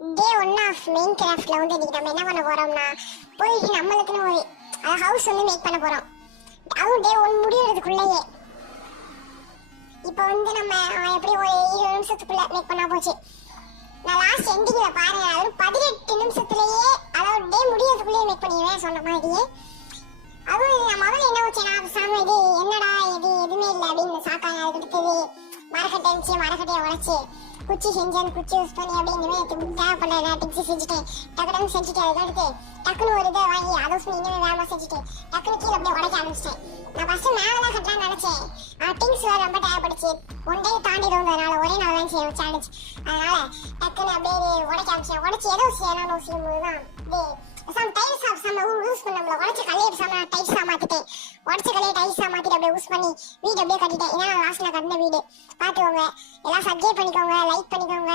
Day 1 of main கிராஃப்ட்ல வந்து இன்னைக்கு நம்ம என்ன பண்ண போறோம்னா போயிட்டு நம்மளுக்குன்னு ஒரு ஹவுஸ் வந்து மேக் பண்ண போறோம். அதுவும் டே 1 முடியறதுக்குள்ளேயே இப்போ வந்து நம்ம எப்படி ஒரு 20 நிமிஷத்துக்குள்ள மேக் பண்ணா போச்சு. நான் லாஸ்ட் எண்டிங்ல பாருங்க, அது 18 நிமிஷத்துலயே அதாவது டே முடியறதுக்குள்ளேயே மேக் பண்ணிடுவேன் சொன்ன மாதிரியே. அதுவும் நான் முதல்ல என்ன வச்சேன்னா சாமி இது என்னடா இது எதுவுமே இல்லை அப்படின்னு சாக்காங்க. அதுக்கு அடுத்தது மரக்கட்டை இருந்துச்சு, மரக்கட்டையை உடைச்சு குச்சி செஞ்சு அந்த குச்சி யூஸ் பண்ணி அப்படியே தேவைப்பட டிப்ஸ் செஞ்சுட்டேன். டக்குனு செஞ்சுட்டு அதுக்கடுத்து டக்குனு ஒரு இதை வாங்கி அதை யூஸ் பண்ணி இன்னும் வேகமாக செஞ்சுட்டு டக்குனு கீழே அப்படியே உடைக்க ஆரம்பிச்சிட்டேன். நான் ஃபர்ஸ்ட் மேலே தான் கட்டலாம்னு நினைச்சேன். திங்ஸ் வேறு ரொம்ப தேவைப்படுச்சு. ஒன் டே தாண்டி இருந்ததுனால ஒரே நாள் தான் செய்ய சேலஞ்ச். அதனால டக்குன்னு அப்படியே உடைக்க ஆரம்பிச்சேன். உடைச்சி ஏதோ செய்யணும்னு செய்யும்போது தான் some tiles of some use பண்ணல. உடைச்ச கல்லையை சம டைல்ஸாக மாற்றிட்டேன். உடச்ச கல்லையை டைல்ஸாக மாற்றிட்டு அப்படியே யூஸ் பண்ணி வீடு அப்படியே கட்டிட்டேன். ஏன்னா லாஸ்ட்டில் கட்டின வீடு பார்த்துக்கோங்க. எல்லாம் சப்ஸ்கிரைப் பண்ணிக்கோங்க, லைக் பண்ணிக்கோங்க.